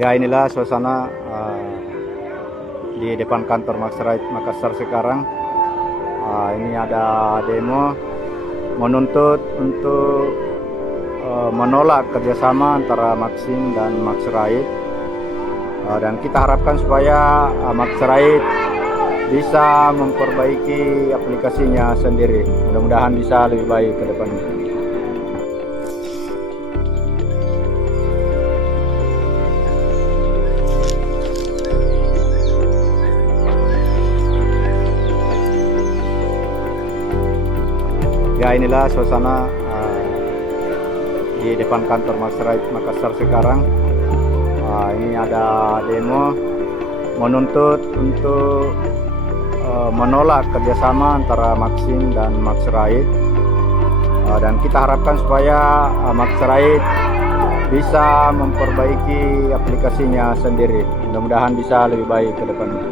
Ya, inilah suasana di depan kantor Max Makassar sekarang. Ini ada demo menuntut untuk menolak kerjasama antara Maxim dan Max Right. Dan kita harapkan supaya Max Right bisa memperbaiki aplikasinya sendiri. Mudah-mudahan bisa lebih baik ke depannya. Ya, inilah suasana di depan kantor Max Right Makassar sekarang. Ini ada demo menuntut untuk menolak kerjasama antara Maxim dan Max Right. Dan kita harapkan supaya Max Right bisa memperbaiki aplikasinya sendiri. Mudah-mudahan bisa lebih baik ke depannya.